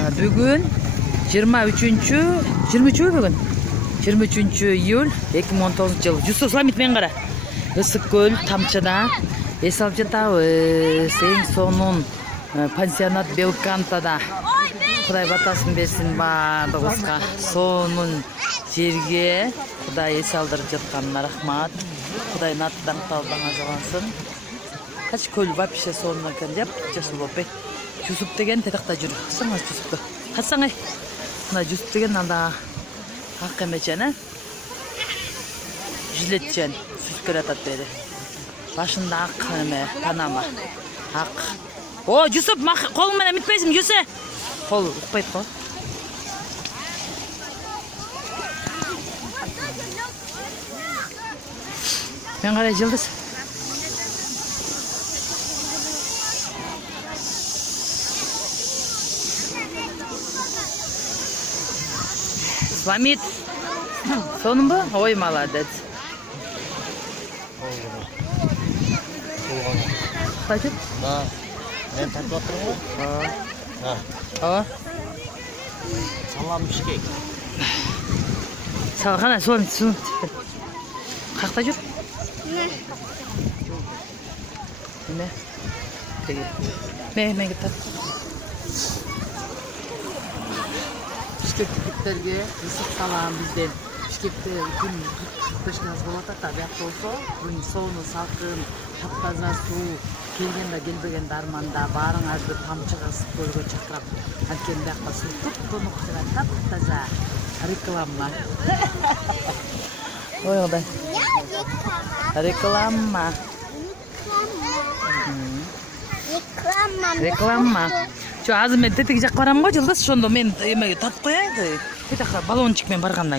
Бүгін 23 бүгін 23 июль 2019 жыл. Жүсіп Сламит мен қара. Ысык көл тамчыда эс алып жатабыз. Эң сонун пансионат Белкантада. Кудай батасын берсин баардыгыбызга. Сонун жерге Кудай эс алдырып жатканына рахмат. Кудайдын аты даңкталбаңа жалансын. Кач көл вообще сонун экен деп жашыл болуп. Жүсіп деген тетакта жүр. Саңыз Жүсүпкө. Касаңай. Мына Жүсіп деген анда ак эмечен, жилетчен сүзүп келатат бери. Башында ак эме, панама. Ак. О, Жүсіп, колуң менен бүтпөйсүң, Жүсүп. Кол укпайт го. Мен карай жылдыз. Сламит. Сонун бу? Ой, молодец. Кайтып? Да. Мен тартып атырмын ғой. Ооба. Салам пишкек. Сал кана суу. Какта жүр? Эме? Теге. Мен кеттим. Бишкектиктерге ысык салам бизден. Бишкекте күн 45 градус болот ата, биякта болсо күн сонун, салкын, таптаза суу, келген да келбеген дарманда баарыңарды тамчыга ысык көлгө чакырам. Анткени биякта суу туп-тунук жана таптаза. Реклама. Ой, Кудай. Реклама. Реклама. Чо азыр мен тетиги жакка барам го, Жылдыз. Ошондо мен эмеге тартып коеюн. Тетакка баллончик менен баргандан кийин.